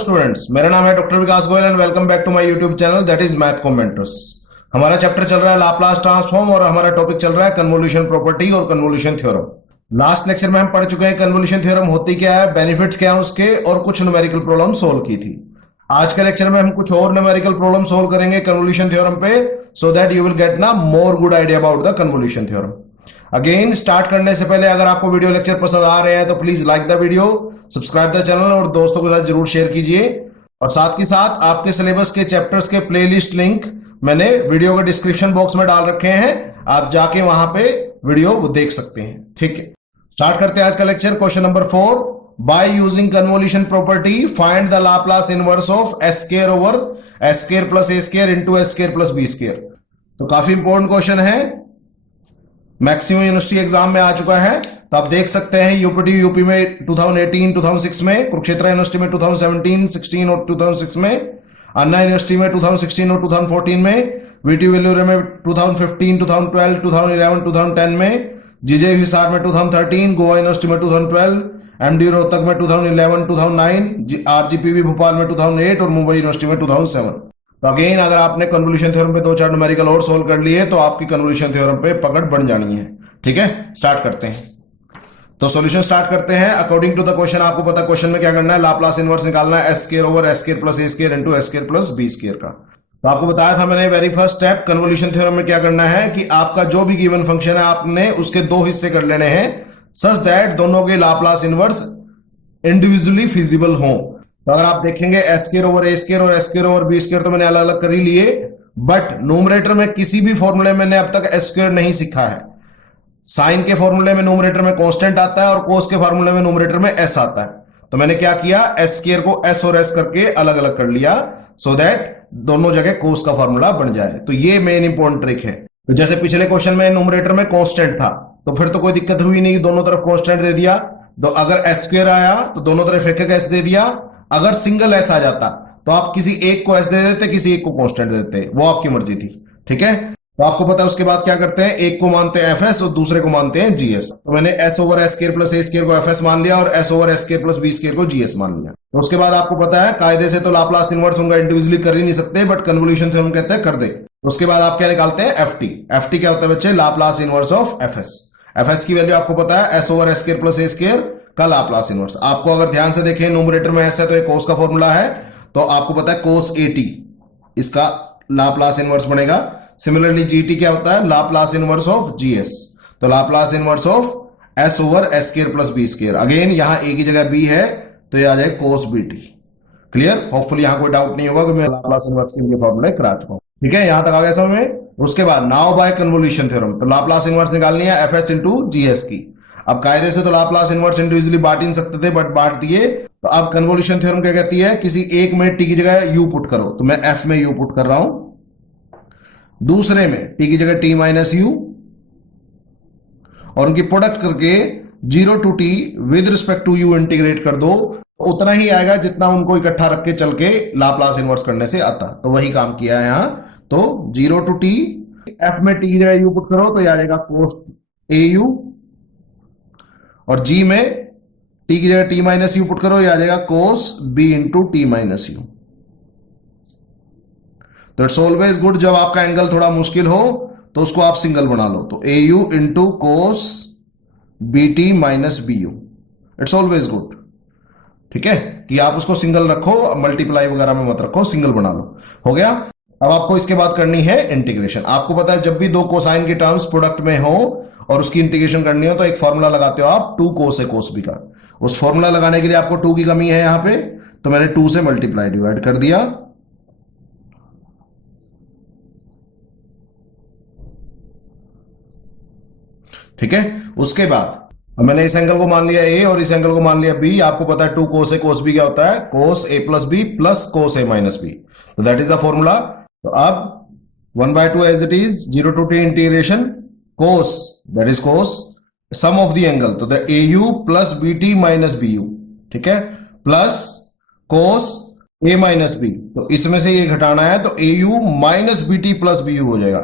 Students, मेरा नाम है doctor Vikas Goyal and welcome back to my YouTube channel that is math commentators. हमारा chapter चल रहा है लाप्लास ट्रांसफॉर्म और हमारा टॉपिक चल रहा है कन्वोल्यूशन प्रॉपर्टी और कन्वोल्यूशन थ्योरम। लास्ट लेक्चर में हम पढ़ चुके हैं कन्वोल्यूशन थ्योरम होती क्या है, बेनिफिट्स क्या है उसके, और कुछ न्यूमेरिकल प्रॉब्लम सोल्व की थी। आज के लेक्चर में हम कुछ और न्यूमेरिकल प्रॉब्लम सोल्व करेंगे कन्वोल्यूशन थ्योरम पे, so that you will get ना more good idea about the convolution theorem. Again start करने से पहले अगर आपको वीडियो लेक्चर पसंद आ रहे हैं तो please like the video, subscribe the channel और दोस्तों के साथ जरूर शेयर कीजिए। और साथ ही साथ आपके सिलेबस के चैप्टर्स के प्लेलिस्ट लिंक मैंने वीडियो के डिस्क्रिप्शन बॉक्स में डाल रखे हैं, आप जाके वहां पे वीडियो देख सकते हैं। ठीक है, स्टार्ट करते हैं आज का lecture. Question number 4, by using convolution property find the Laplace inverse of s square over s square plus a square into s square plus b square. तो काफी इंपॉर्टेंट क्वेश्चन है, मैक्सिमम यूनिवर्सिटी एग्जाम में आ चुका है। तो आप देख सकते हैं यूपी में 2018 2006 में, कुरुक्षेत्र यूनिवर्सिटी में 2017 16 और 2006 में, अन्ना यूनिवर्सिटी में 2016 और 2014 में, वीटी वेल्लोर में 2015 2012 2011 2010 में, जीजे हिसार में 2013, गोवा यूनिवर्सिटी में 2012, एमडी रोहतक में 2011 2009, आरजीपीवी भोपाल में 2008 और मुंबई यूनिवर्सिटी में 2007। तो अगेन अगर आपने कन्वोल्यूशन थ्योरम पे 2-4 न्यूमेरिकल और सोल्व कर लिए तो आपकी कन्वोल्यूशन थ्योरम पे पकड़ बन जानी है। ठीक है, स्टार्ट करते हैं। तो सॉल्यूशन स्टार्ट करते हैं। अकॉर्डिंग टू द क्वेश्चन आपको पता क्वेश्चन में क्या करना है, लाप्लास इनवर्स निकालना है s square over s square plus a square into s square plus b square का। तो आपको बताया था मैंने very first step convolution theorem में क्या करना है कि आपका जो भी गिवन फंक्शन है आपने उसके दो हिस्से कर लेने हैं सच दैट दोनों के लाप्लास इनवर्स इंडिविजुअली फिजिबल हो। तो अगर आप देखेंगे s square over a square और s square over b square तो मैंने अलग अलग कर ही लिए, बट न्यूमरेटर में किसी भी फॉर्मूले में मैंने अब तक एस स्क्वायर नहीं सीखा है। साइन के फॉर्मूले में न्यूमरेटर में कांस्टेंट आता है और कोस के फॉर्मूले में न्यूमरेटर में एस आता है। तो मैंने क्या किया, एस स्क्वायर को एस और एस करके अलग अलग कर लिया सो दैट दोनों जगह कोस का फॉर्मूला बन जाए। तो ये मेन इंपॉर्टेंट ट्रिक है। तो जैसे पिछले क्वेश्चन में न्यूमरेटर में कांस्टेंट था तो फिर तो कोई दिक्कत हुई नहीं, दोनों तरफ कांस्टेंट दे दिया। तो अगर एस स्क्वायर आया तो दोनों तरफ एक एक एस दे दिया। अगर सिंगल एस आ जाता तो आप किसी एक को एस दे देते, किसी एक को कांस्टेंट दे देते, वो आपकी मर्जी थी। ठीक है, तो आपको पता है उसके बाद क्या करते हैं, एक को मानते हैं एफ एस और दूसरे को मानते हैं जीएस। तो मैंने s over s square plus a square को एफ एस मान लिया और s over s square plus b square को जीएस मान लिया। तो उसके बाद आपको पता है कायदे से तो लाप्लास इनवर्स उनका इंडिविजुअली कर ही नहीं सकते, बट कन्वोल्यूशन थ्योरम कहते हैं कर दे। उसके बाद आप क्या निकालते हैं, एफ टी। एफ टी क्या होता है बच्चे, Laplace inverse of f s. F s की वैल्यू आपको पता है s over s square plus a square का लाप्लास इनवर्स। आपको अगर ध्यान से देखें न्यूमरेटर में एस है तो एक कोस का फॉर्मूला है, तो आपको पता है कोस ए टी, इसका लाप्लास इनवर्स बनेगा। सिमिलरली जीटी क्या होता है, लाप्लास इनवर्स ऑफ जीएस। तो Laplace inverse of s over s square plus b square. Again यहां ए की जगह बी है तो ये आ जाए कोस बीटी। क्लियर, होपफुली यहां कोई डाउट नहीं होगा कि मैं लाप्लास इनवर्स के लिए फॉर्मूला करा चुका हूं। ठीक है, यहां तक आ गया समझ में। उसके बाद नाउ बाय कन्वोल्यूशन थ्योरम, तो लाप्लास इनवर्स निकालनी है एफ एस इंटू जीएस की। अब कायदे से तो लाप्लास इनवर्स इंडिविजुअली बांट नहीं सकते थे, बट बांट दिए। तो अब कन्वोल्यूशन थ्योरम क्या कहती है, किसी एक में टी की जगह यू पुट करो। तो मैं एफ में यू पुट कर रहा हूं, दूसरे में टी की जगह टी माइनस यू, और उनकी प्रोडक्ट करके 0 to t with respect to u integrate कर दो। तो उतना ही आएगा जितना उनको इकट्ठा रख के चल के लाप्लास इनवर्स करने से आता। तो वही काम किया है यहां। तो 0 टू टी, एफ में टी की जगह यू पुट करो तो यह आ जाएगा कोस ए यू, और जी में टी की जगह टी माइनस यू पुट करो, यह आ जाएगा cos b into t minus u. तो इट्स ऑलवेज गुड जब आपका एंगल थोड़ा मुश्किल हो तो उसको आप सिंगल बना लो। तो a u into cos b t minus b u, it's always good. ठीक है, कि आप उसको सिंगल रखो, मल्टीप्लाई वगैरह में मत रखो, सिंगल बना लो। हो गया। अब आपको इसके बाद करनी है इंटीग्रेशन। आपको पता है जब भी दो कोसाइन के टर्म्स प्रोडक्ट में हो और उसकी इंटीग्रेशन करनी हो तो एक फॉर्मूला लगाते हो आप 2 कोस ए कोस बी का। उस फॉर्मूला लगाने के लिए आपको 2 की कमी है यहां पे, तो मैंने 2 से मल्टीप्लाई डिवाइड कर दिया। ठीक है, उसके बाद मैंने इस एंगल को मान लिया ए और इस एंगल को मान लिया बी। आपको पता है 2 कोस ए कोस बी क्या होता है, cos a plus b plus cos a minus b. तो दैट इज द फॉर्मूला। तो अब 1/2 as it is, 0 to t integration cos, that is cos sum of the angle, तो the a u plus b t minus b u. ठीक है, plus cos a minus b, तो इसमें से ये घटाना है तो a u minus b t plus b u हो जाएगा।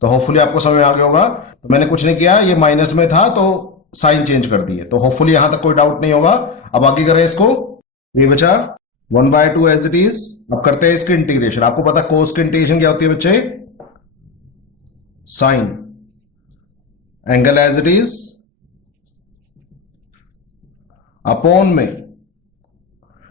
तो होपफुली आपको समझ आ गया होगा। तो मैंने कुछ नहीं किया, ये माइनस में था तो साइन चेंज कर दिए। तो होपफुली यहां तक कोई डाउट नहीं होगा। अब आगे करें इसको, ये बचा 1/2 एज इट इज। अब करते हैं इसके इंटीग्रेशन। आपको पता कोस की इंटीग्रेशन क्या होती है बच्चे? Sine angle as it is upon में,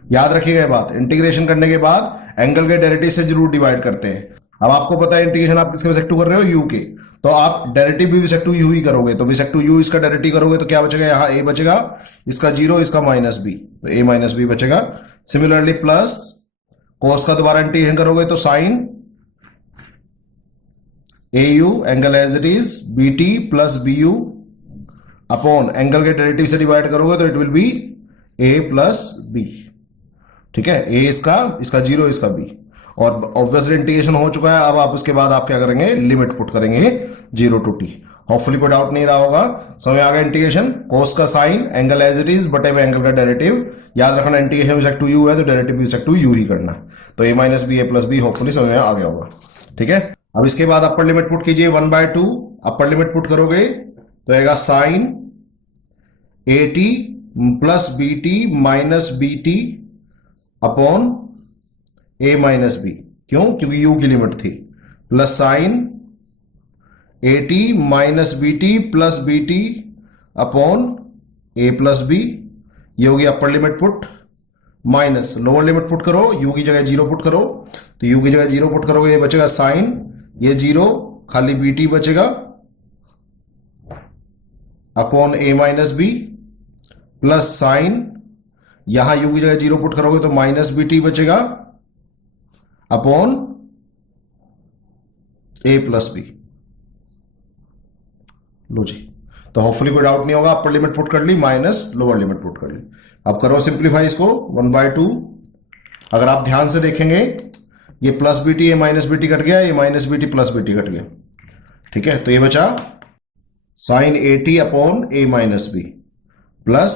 याद रखिएगा बात, इंटीग्रेशन करने के बाद एंगल के डेरिवेटिव से जरूर डिवाइड करते हैं। अब आपको पता है इंटीग्रेशन आप किसके विसेक्ट टू कर रहे हो? यू के, तो आप डेरिवेटिव भी विसेक्ट टू यू ही करोगे, तो विसेक्ट टू यू इसका डेरिवेटिव करोगे तो क्या बचेगा? यहां ए बचेगा, इसका 0, इसका -b, तो a - b बचेगा। सिमिलरली प्लस कोस का दोबारा इंटीग्रेशन करोगे तो sine au angle as it is bt plus bu upon angle के डेरिवेटिव से डिवाइड करोगे तो it will be a plus b। ठीक है, a इसका 0, इसका b, और ऑब्वियसली इंटीग्रेशन हो चुका है। अब आप उसके बाद आप क्या करेंगे? लिमिट पुट करेंगे 0 to t। होपफुली कोई डाउट नहीं रहा होगा, समझ आ गया इंटीग्रेशन। कोस का sine angle as it is बटे में एंगल का डेरिवेटिव, याद रखना इंटीग्रेशन विसेक्ट टू यू है तो डेरिवेटिव विसेक्ट टू यू ही करना है, तो a - b a + b hopefully समझ में आ गया होगा। ठीक है, अब इसके बाद अपर लिमिट पुट कीजिए 1/2। अपर लिमिट पुट करोगे तो आएगा sine at plus bt minus bt upon a minus b, क्यों? क्योंकि u की लिमिट थी, plus sine at minus bt plus bt upon a plus b, ये होगी upper limit put. Minus lower limit put करो, u की जगह 0 put करो, तो u की जगह 0 पुट करोगे, ये बचेगा साइन, ये 0 खाली bt बचेगा upon a minus b plus sign, यहां u की जगह 0 पुट करोगे तो माइनस bt बचेगा अपॉन a प्लस b। लो जी, तो होपफुली कोई डाउट नहीं होगा। अपर लिमिट पुट कर ली, माइनस लोअर लिमिट पुट कर ली। अब करो सिंप्लीफाई इसको 1/2। अगर आप ध्यान से देखेंगे ये प्लस bt ये माइनस bt कट गया, ये minus bt plus bt cut गया। ठीक है, तो ये बचा sine at upon a minus b plus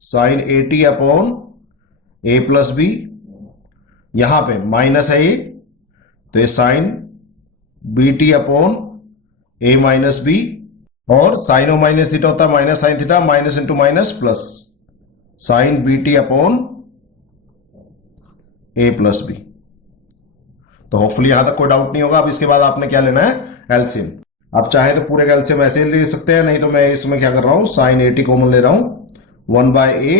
sine at upon a plus b, यहां पे माइनस है ये, तो ये sine bt upon a minus b, और साइन और माइनस थीटा होता है minus sine theta, minus into minus plus sine bt upon a plus b। तो होपफुली यहां तक कोई डाउट नहीं होगा। अब इसके बाद आपने क्या लेना है? एलसीएम। आप चाहे तो पूरे का एलसीएम ऐसे ले सकते हैं, नहीं तो मैं इसमें क्या कर रहा हूं? साइन at कॉमन ले रहा हूं, 1/a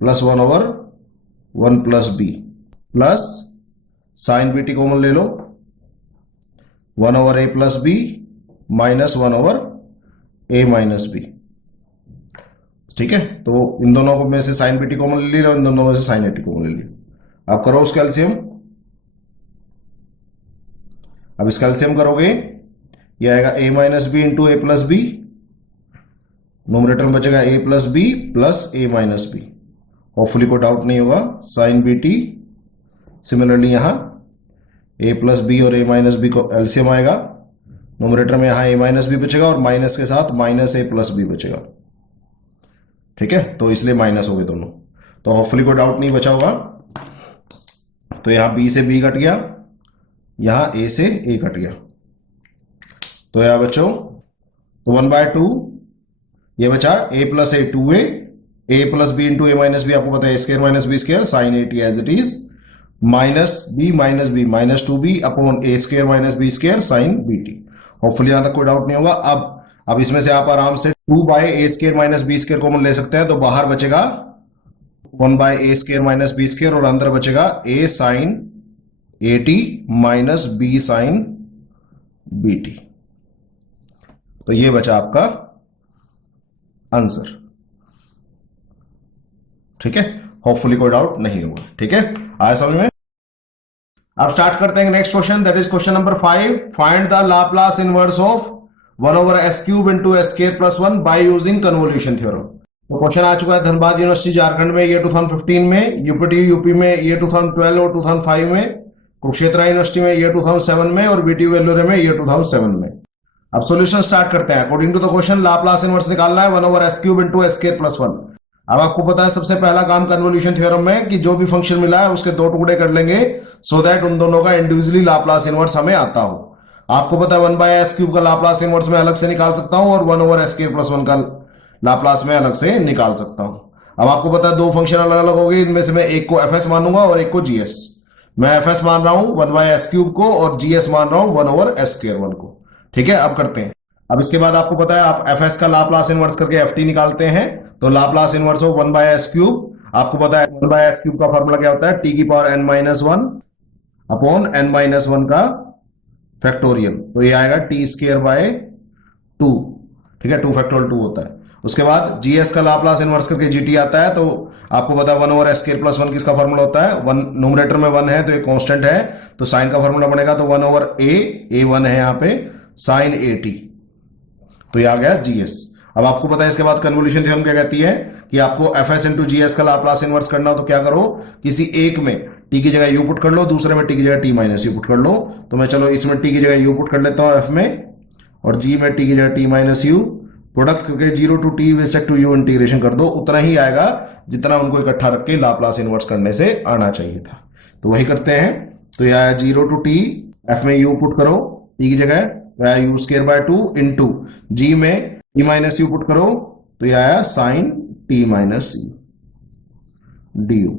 plus 1/1 plus b plus sine bt common ले लो, 1/a plus b minus 1/a minus b। ठीक है, तो इन दोनों को में से साइन bt कॉमन ले लिया, इन दोनों में से साइन at कॉमन ले लिया। आप करो उसका एलसीएम। अब इसका एलसीएम करोगे, ये आएगा a minus b into a plus b, nominator में बचेगा a plus b plus a minus b. Hopefully कोई डाउट नहीं होगा। साइन bt, सिमिलरली यहां a प्लस बी और a माइनस बी को एलसीएम आएगा, नोमिनेटर में यहां a माइनस बी बचेगा और माइनस के साथ माइनस a प्लस बी बचेगा। ठीक है, तो इसलिए माइनस हो गए दोनों, तो होपफुली कोई डाउट नहीं बचा होगा। तो यहां b से b कट गया, यहां a से a कट गया, तो यहां बच्चों तो 1/2 ये बचा a plus a 2a, a plus b into a minus b, आपको पता है square minus b square, sine at as it is, minus b minus 2b upon a square minus b square sine bt। Hopefully यहां तक कोई doubt नहीं होगा। अब इसमें से आप आराम से 2/a square minus b square common ले सकते हैं, तो बाहर बचेगा 1/a square minus b square और अंदर बचेगा a sine at minus b sine bt। तो ये बचा आपका आंसर। ठीक है, होपफुली कोई डाउट नहीं होगा। ठीक है, आया समझ में? अब स्टार्ट करते हैं next question, that is question number 5। Find the Laplace inverse of 1/s³ into s² + 1 bye using convolution theorem. तो क्वेश्चन आ चुका है धनबाद यूनिवर्सिटी झारखंड में, ये 2015 में, यूपीटी यूपी में ये 2012 और 2005 में, कुरुक्षेत्र यूनिवर्सिटी में ये 2007 में, और बीटीयू वेल्लोरे में ये 2007 में। अब सॉल्यूशन स्टार्ट करते हैं। According to the question Laplace inverse निकालना है 1/s³ इंटू s² + 1। अब आपको पता है सबसे पहला काम कन्वोल्यूशन थ्योरम में कि जो भी फंक्शन मिला है उसके 2 टुकड़े कर लेंगे, सो दैट उन दोनों का इंडिविजुअली लाप्लास इनवर्स हमें आता हो। आपको पता है 1/s³ का लाप्लास इनवर्स में अलग से निकाल सकता हूं और 1/s² + 1 का लाप्लास में अलग से निकाल सकता हूं। अब आपको पता है दो फंक्शन अलग अलग होगी, इनमें से मैं एक को एफ एस मानूंगा और एक को जीएस। मैं एफ एस मान रहा हूं 1/s³ को और जीएस मान रहा हूं 1/s²1 को। ठीक है, अब करते हैं। अब इसके बाद आपको पता है आप एफ एस का लाप्लास इनवर्स करके एफ टी निकालते हैं, तो लाप्लास इनवर्स हो 1/s³। आपको पता है 1/s³ का फॉर्मूला क्या होता है, t⁻n−1 अपॉन n−1 का फैक्टोरियल, तो ये आएगा t²/2। ठीक है, 2 फैक्टोरियल 2 होता है। उसके बाद जीएस का लाप्लास इनवर्स करके जीटी आता है, तो आपको पता है 1/s² + 1 किसका फॉर्मूला होता है, 1 न्यूमरेटर में 1 है तो ये कांस्टेंट है, तो साइन का फॉर्मूला बनेगा तो 1/a 1 है यहाँ पे sin at, तो ये आ गया जीएस। अब आपको पता है इसके बाद कन्वोल्यूशन थ्योरम क्या कहती है कि आपको एफ एस इंटू जीएस का लाप्लास इनवर्स करना हो तो क्या करो, किसी एक में टी की जगह यू पुट कर लो, दूसरे में टी की जगह t−u पुट कर लो। तो मैं चलो इसमें टी की जगह यू पुट कर लेता हूं एफ में, और जी में टी की जगह t−u, प्रोडक्ट करके 0 to t with respect to u integration कर दो, उतना ही आएगा जितना उनको इकट्ठा रख के लाप्लास इनवर्स करने से आना चाहिए था। तो वही करते हैं, तो यह आया 0 to t, एफ में u पुट करो t की जगह, u²/2 इंटू जी में t−u पुट करो, तो यह आया sin t−u du।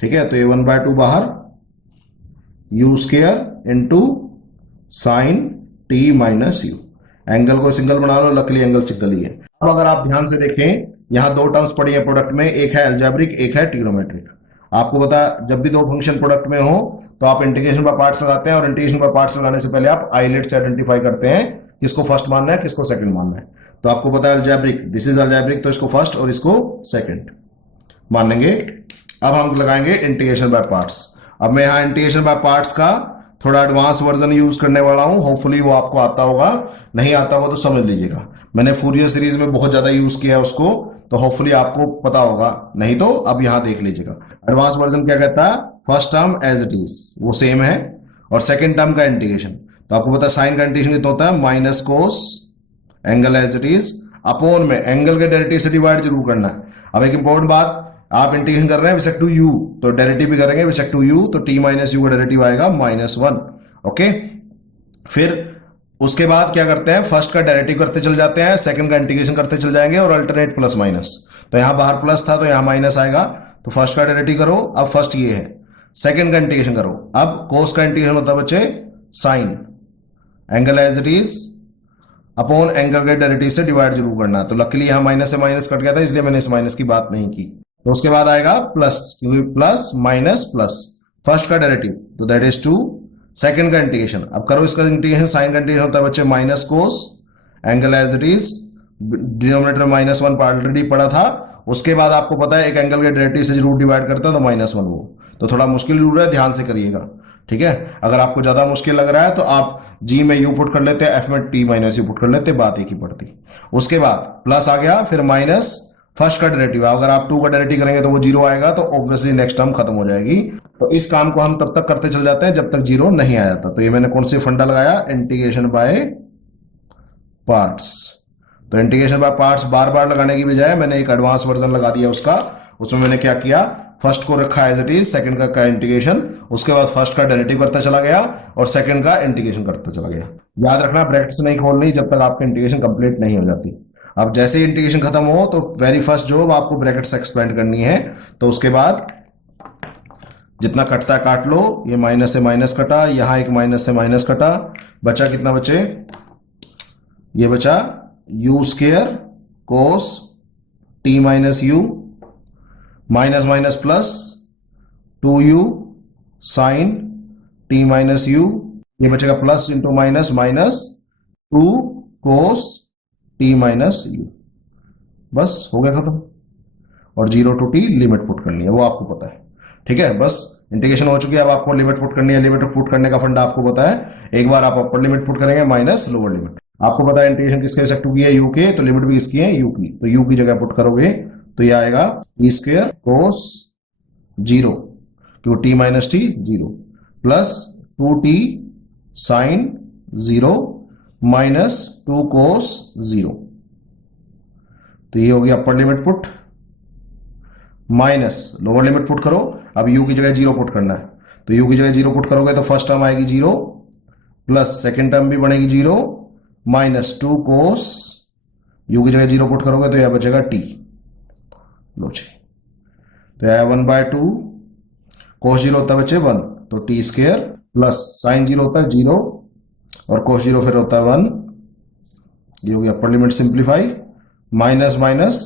ठीक है, तो ये 1/2 बाहर, u² into sin t−u। Angle को सिंगल बना लो, लकीली एंगल सिंगल ही है। अब अगर आप ध्यान से देखें, यहां दो टर्म्स पड़ी है प्रोडक्ट में, एक है अलजेब्रिक, एक है ट्रिग्नोमेट्रिक। आपको पता है जब भी दो फंक्शन प्रोडक्ट में हो तो आप इंटीग्रेशन बाय पार्ट्स लगाते हैं, और इंटीग्रेशन बाय पार्ट्स लगाने से पहले आप आइलेट्स आइडेंटिफाई करते हैं, किसको फर्स्ट मानना है किसको सेकंड मानना है। तो आपको पता है अलजेब्रिक, दिस इज अलजेब्रिक, तो इसको फर्स्ट और इसको सेकंड मान लेंगे। अब हम लगाएंगे इंटीग्रेशन बाय पार्ट्स। अब मैं यहाँ इंटीग्रेशन बाय पार्ट्स का थोड़ा एडवांस वर्जन यूज करने वाला हूं, होपफुली वो आपको आता होगा, नहीं आता होगा तो समझ लीजिएगा। मैंने फूरियर सीरीज में बहुत ज्यादा यूज किया है उसको, तो होपफुली आपको पता होगा, नहीं तो अब यहां देख लीजिएगा। एडवांस वर्जन क्या कहता है, first term as it is वो सेम है, और सेकेंड टर्म का इंटीग्रेशन, तो आपको पता है साइन का इंटीग्रेशन कितना होता है, minus cos angle as it is upon में एंगल के डेरिवेटिव से डिवाइड जरूर करना है। अब एक इंपॉर्टेंट बात, आप इंटीग्रेशन कर रहे हैं विद रिस्पेक्ट टू u, तो डेरिवेटिव भी करेंगे विद रिस्पेक्ट टू u, तो t−u का डेरिवेटिव आएगा -1। ओके, फिर उसके बाद क्या करते हैं, फर्स्ट का डेरिवेटिव करते चल जाते हैं, सेकंड का इंटीग्रेशन करते चल जाएंगे, और अल्टरनेट प्लस माइनस, तो यहां बाहर प्लस था तो यहां माइनस आएगा, तो फर्स्ट का डेरिवेटिव करो, अब फर्स्ट ये है, सेकंड का इंटीग्रेशन करो। अब कोस का इंटीग्रेशन होता है बच्चे sine angle as it is upon angle के डेरिवेटिव से डिवाइड जरूर करना, तो लकीली यहां माइनस से माइनस कट गया था, इसलिए मैंने इस माइनस की बात नहीं की। तो उसके बाद आएगा प्लस, क्योंकि प्लस माइनस प्लस, फर्स्ट का डेरिवेटिव तो दैट इज 2, सेकंड का इंटीग्रेशन, अब करो इसका इंटीग्रेशन, साइन का इंटीग्रेशन होता है बच्चे minus cos angle as it is, denominator -1 already पड़ा था। उसके बाद आपको पता है एक एंगल के डेरिवेटिव से जरूर डिवाइड करता है, तो -1 वो, तो थोड़ा मुश्किल जरूर है, ध्यान से करिएगा। ठीक है, अगर आपको ज्यादा मुश्किल लग रहा है तो आप जी में यू पुट कर लेते हैं, एफ में t−u पुट कर लेते, बात एक ही पड़ती। उसके बाद प्लस आ गया, फिर माइनस फर्स्ट का डेरिवेटिव, अगर आप 2 का डेरिवेटिव करेंगे तो वो 0 आएगा, तो ऑब्वियसली नेक्स्ट टर्म खत्म हो जाएगी। तो इस काम को हम तब तक करते चल जाते हैं जब तक 0 नहीं आ जाता। तो ये मैंने कौन सी फंडा लगाया, इंटीग्रेशन बाय पार्ट्स। तो इंटीग्रेशन बाय पार्ट्स बार बार लगाने की बजाय मैंने एक एडवांस वर्जन लगा दिया उसका। उसमें मैंने क्या किया, फर्स्ट को रखा एज इट इज, सेकंड का इंटीग्रेशन, उसके बाद फर्स्ट का डेरिवेटिव करता चला गया और सेकंड का इंटीग्रेशन करता चला गया। याद रखना ब्रैकेट्स नहीं खोलनी जब तक आपकी इंटीग्रेशन कंप्लीट नहीं हो जाती। अब जैसे ही इंटीग्रेशन खत्म हो तो वेरी फर्स्ट जॉब आपको ब्रैकेट्स एक्सपेंड करनी है, तो उसके बाद जितना कटता है काट लो, ये माइनस से माइनस कटा, यहां एक माइनस से माइनस कटा, बचा कितना बचे, ये बचा u² cos t−u minus minus plus 2u sine t−u, ये बचेगा plus into minus minus 2 cos t−u, बस हो गया खत्म। और 0 to t लिमिट पुट करनी है, वो आपको पता है। ठीक है, बस इंटीग्रेशन हो चुकी है, अब आपको लिमिट पुट करनी है। लिमिट पुट करने का फंडा आपको पता है, एक बार आप अपर लिमिट पुट करेंगे माइनस लोअर लिमिट। आपको पता है इंटीग्रेशन किसके रिस्पेक्ट टू की है, u के, तो लिमिट भी किसकी है, u की, तो u की जगह पुट करोगे तो ये आएगा t² कोस 0, क्योंकि t−t 0 plus 2t sign 0 minus 2 कोस 0, तो ये होगी upper limit put, minus lower limit put करो। अब u की जगह 0 पुट करना है, तो u की जगह 0 पुट करोगे तो फर्स्ट टर्म आएगी 0 प्लस सेकेंड टर्म भी बनेगी 0 माइनस 2 कोस, u की जगह 0 पुट करोगे तो यह बचेगा t। लो जी, तो आया 1/2, कोस जीरो होता है बच्चे 1, तो T square plus sine zero होता है 0 और कोस जीरो फिर होता है 1, ये हो गया upper limit simplify, minus minus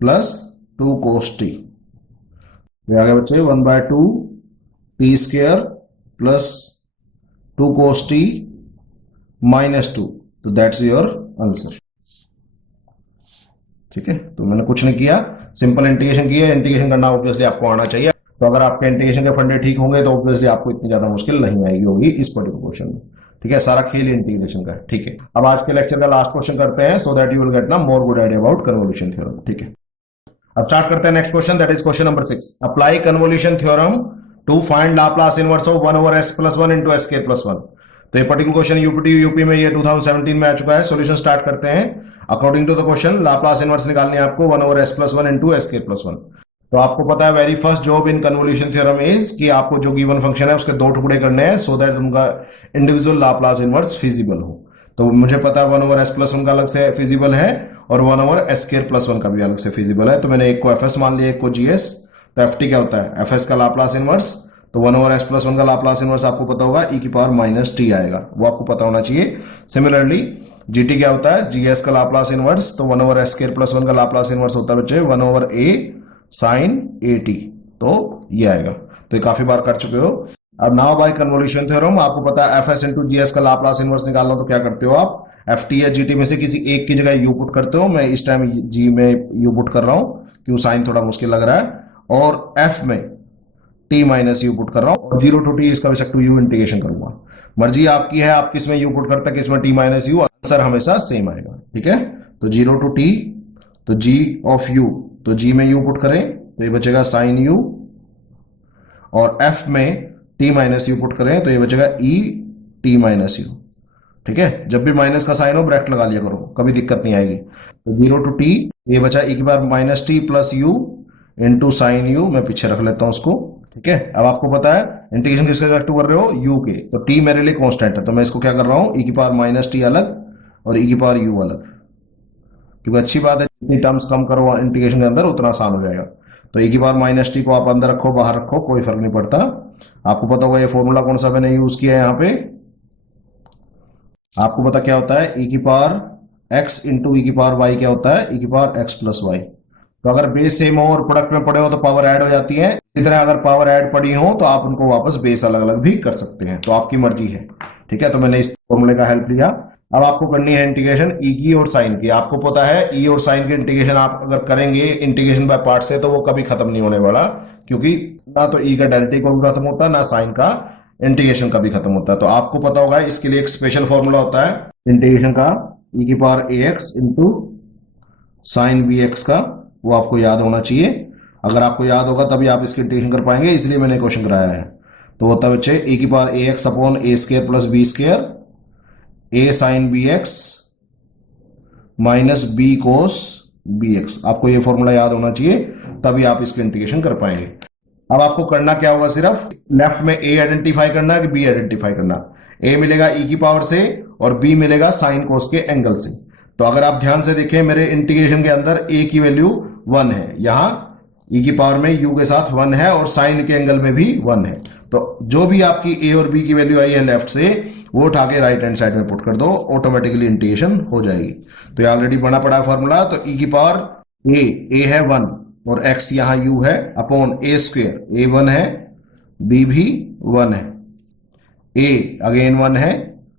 plus 2 cos t, ये आ गया बच्चे 1/2 T square plus 2 cos t minus 2, तो दैट्स योर आंसर। ठीक है, तो मैंने कुछ नहीं किया, सिंपल इंटीग्रेशन किया। इंटीग्रेशन करना ऑब्वियसली आपको आना चाहिए, तो अगर आपके इंटीग्रेशन के फंडे ठीक होंगे तो ऑब्वियसली आपको इतनी ज्यादा मुश्किल नहीं आएगी होगी इस पर्टिकुलर क्वेश्चन में। ठीक है, सारा खेल इंटीग्रेशन का है। ठीक है, अब आज के लेक्चर का लास्ट क्वेश्चन करते हैं, so that you will get ना more good idea about convolution theorem. ठीक है, अब स्टार्ट करते हैं next question, that is question number 6। Apply convolution theorem to find Laplace inverse of 1/s+1 into s²+1। तो ये पर्टिकुलर क्वेश्चन यूपी में ये 2017 में आ चुका है। सॉल्यूशन स्टार्ट करते हैं। According to the question Laplace inverse निकालनी है आपको 1/s+1 into s²+1। तो आपको पता है very first job in convolution theorem is कि आपको जो गिवन फंक्शन है उसके 2 टुकड़े करने हैं सो दैट उनका इंडिविजुअल लाप्लास इनवर्स फिजिबल हो। तो मुझे पता है 1/s+1 का अलग से फिजिबल है और 1/s²+1 का भी अलग से फिजिबल है। तो मैंने एक को fs मान लिया, एक को gs। तो ft क्या होता है, fs का लाप्लास इनवर्स, तो 1/s+1 का लाप्लास इनवर्स आपको पता होगा e⁻t आएगा, वो आपको पता होना चाहिए। सिमिलरली gt क्या होता है, gs का लाप्लास इनवर्स, तो 1/s²+1 का लाप्लास इनवर्स होता है बच्चे 1/a sin at, तो ये आएगा। तो ये काफी बार कर चुके हो। अब नाउ बाय कन्वोल्यूशन थ्योरम आपको पता है fs into gs का लाप्लास इनवर्स निकालना, तो क्या करते हो आप ft या gt में से किसी एक की जगह u पुट करते हो। मैं इस टाइम g में u पुट कर रहा हूं क्यों साइन थोड़ा मुश्किल लग रहा है, और f में t माइनस u पुट कर रहा हूं, और 0 to t इसका रिस्पेक्ट टू u इंटीग्रेशन करूंगा। मर्जी आपकी है, आप किस में u पुट करते हैं, किस में t माइनस u, आंसर हमेशा सेम आएगा। ठीक है, तो 0 to t, तो g ऑफ u, तो g में u पुट करें तो ये बचेगा साइन u, और f में t माइनस यू पुट करें तो ये बचेगा e t माइनस यू। ठीक है, जब भी माइनस का साइन हो ब्रैकेट लगा लिया करो, कभी दिक्कत नहीं आएगी। तो 0 to t, ये बचा e⁻t plus u into sine you, मैं पीछे रख लेता हूं उसको। ठीक है, अब आपको पता है इंटीग्रेशन किसके रिस्पेक्ट टू कर रहे हो, u के, तो t मेरे लिए कांस्टेंट है, तो मैं इसको क्या कर रहा हूं e⁻t अलग और e⁻u अलग, क्योंकि अच्छी बात है जितनी टर्म्स कम करो इंटीग्रेशन के अंदर उतना आसान हो जाएगा। तो e⁻t को आप अंदर रखो बाहर रखो कोई फर्क नहीं पड़ता। आपको पता होगा ये फॉर्मूला कौन सा मैंने यूज किया है यहाँ पे, आपको पता क्या होता है e⁻x इंटू e⁻y क्या होता है e⁻x+y। तो अगर बेस सेम हो और प्रोडक्ट में पड़े हो तो पावर ऐड हो जाती है, इसी तरह अगर पावर ऐड पड़ी हो तो आप उनको वापस बेस अलग अलग भी कर सकते हैं, तो आपकी मर्जी है। ठीक है, तो मैंने इस फॉर्मूले का हेल्प लिया। अब आपको करनी है इंटीग्रेशन ई की और साइन की। आपको पता है ई और साइन की इंटीग्रेशन आप अगर करेंगे इंटीग्रेशन बाय पार्ट से तो वो कभी खत्म नहीं होने वाला, क्योंकि ना तो ई का डेरिवेटिव कभी खत्म होता ना साइन का इंटीग्रेशन कभी खत्म होता। तो आपको पता होगा इसके लिए एक स्पेशल फॉर्मूला होता है इंटीग्रेशन का e⁻ax इंटू साइन bx का, वो आपको याद होना चाहिए। अगर आपको याद होगा तभी आप इसकी इंटीग्रेशन कर पाएंगे, इसलिए मैंने क्वेश्चन कराया है। तो होता है बच्चे e⁻ax upon a² plus b², a sine bx minus b cos bx। आपको ये फॉर्मूला याद होना चाहिए, तभी आप इसकी इंटीग्रेशन कर पाएंगे। अब आपको करना क्या होगा, सिर्फ लेफ्ट में a आइडेंटिफाई करना है कि b आइडेंटिफाई करना। a मिलेगा e की पावर से और b मिलेगा साइन कोस के एंगल से। तो अगर आप ध्यान से देखें मेरे इंटीग्रेशन के अंदर a की वैल्यू 1 है, यहां e की पावर में u के साथ 1 है और साइन के एंगल में भी 1 है। तो जो भी आपकी a और b की वैल्यू आई है लेफ्ट से वो उठा के राइट हैंड साइड में पुट कर दो, ऑटोमेटिकली इंटीग्रेशन हो जाएगी। तो ये ऑलरेडी बना पड़ा फॉर्मूला। तो e की पावर a है 1 और x यहां u है अपॉन a², a 1 है b भी 1 है, a अगेन 1 है,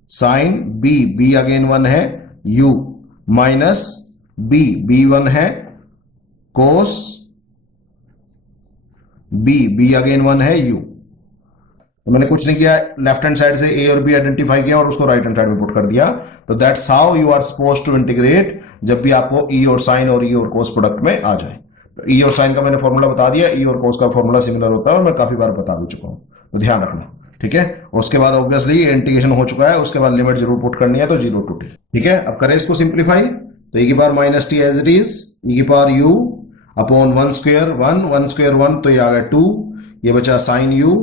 साइन b अगेन 1 है, u माइनस b 1 है, कोस b अगेन 1 है, u। तो मैंने कुछ नहीं किया, लेफ्ट हैंड साइड से a और b आइडेंटिफाई किया और उसको राइट हैंड साइड में पुट कर दिया। तो that's how you are supposed to integrate, जब भी आपको e और साइन और e और कोस प्रोडक्ट में आ जाए। तो e और साइन का मैंने फॉर्मूला बता दिया, e और कोस का फॉर्मूला सिमिलर होता है और मैं काफी बार बता भी चुका हूं, तो ध्यान रखना। ठीक है, उसके बाद ऑब्वियसली इंटीग्रेशन हो चुका है, उसके बाद लिमिट जरूर पुट करनी है, तो 0 to t। ठीक है, अब करें इसको सिंप्लीफाई। तो e⁻t as it is e⁻u upon 1² 1 तो ये आ गया 2, ये बचा साइन u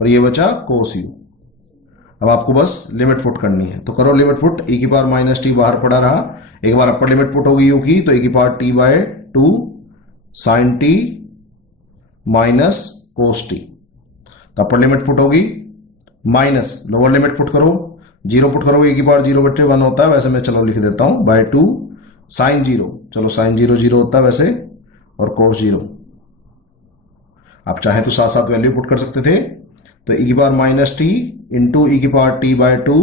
और ये बचा कोस u। अब आपको बस लिमिट पुट करनी है, तो करो लिमिट पुट। e⁻t बाहर पड़ा रहा, एक बार अपर लिमिट पुट होगी u की, तो e⁻t/2 sine t minus cos t. तो अपर लिमिट पुट होगी माइनस लोअर लिमिट पुट करो, जीरो पुट करोगे, e की पावर 0/1 होता है, वैसे मैं चलो लिख देता हूं बाय 2 साइन 0, चलो साइन 0 0 होता है वैसे, और कोस 0। आप चाहे तो साथ साथ वैल्यू पुट कर सकते थे, तो e की power minus t into e की power t by 2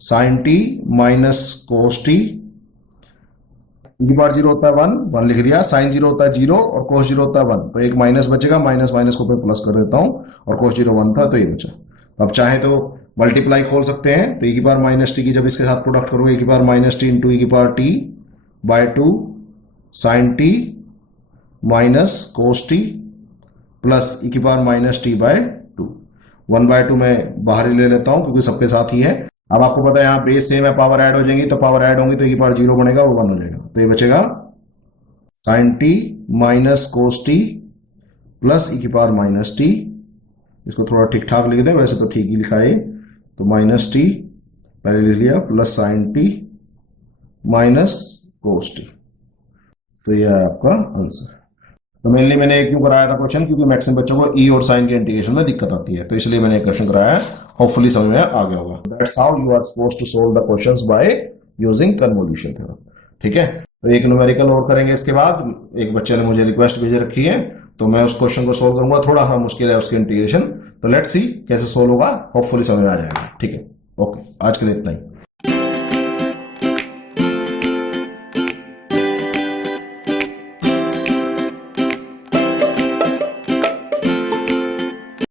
sine t minus cos t. e की पावर 0 होता है 1 लिख दिया, साइन 0 होता है 0 और कोस 0 होता है 1, तो एक माइनस बचेगा, माइनस माइनस को मैं प्लस कर देता हूं, और कोस 0 1 था तो ये बचा। तो अब चाहे तो मल्टीप्लाई खोल सकते हैं, तो e की पावर माइनस टी की जब इसके साथ प्रोडक्ट करोगे, e की power minus t into e की power t by 2 sine t minus cos t plus e की पावर माइनस टी बाय 2। 1/2 मैं बाहर ही ले लेता हूं क्योंकि सबके साथ ही है। अब आपको पता है यहाँ बेस सेम है, पावर ऐड हो जाएंगी, तो पावर ऐड होंगी तो e की पावर 0 बनेगा, वो 1 हो जाएगा, तो ये बचेगा sine t minus cos t plus e की पावर माइनस टी। इसको थोड़ा ठीक ठाक लिख दें, वैसे तो ठीक ही लिखा है, तो माइनस टी पहले लिख लिया plus sign t minus cos t. तो यह है आपका आंसर। तो मेनली मैंने क्यों कराया था क्वेश्चन, क्योंकि मैक्सिमम बच्चों को ई और साइन के इंटीग्रेशन में दिक्कत आती है, तो इसलिए मैंने क्वेश्चन कराया है। होपफुली समझ में आ गया होगा। That's how you are supposed to solve the questions by using convolution theorem. ठीक है, तो एक न्यूमेरिकल और करेंगे इसके बाद। एक बच्चे ने मुझे रिक्वेस्ट भेज रखी है, तो मैं उस क्वेश्चन को सोल्व करूंगा, थोड़ा सा मुश्किल है उसके इंटीग्रेशन, तो लेट्स सी कैसे सोल्व होगा, होपफुली समझ में आ जाएगा। ठीक है, ओके, आज के लिए इतना ही।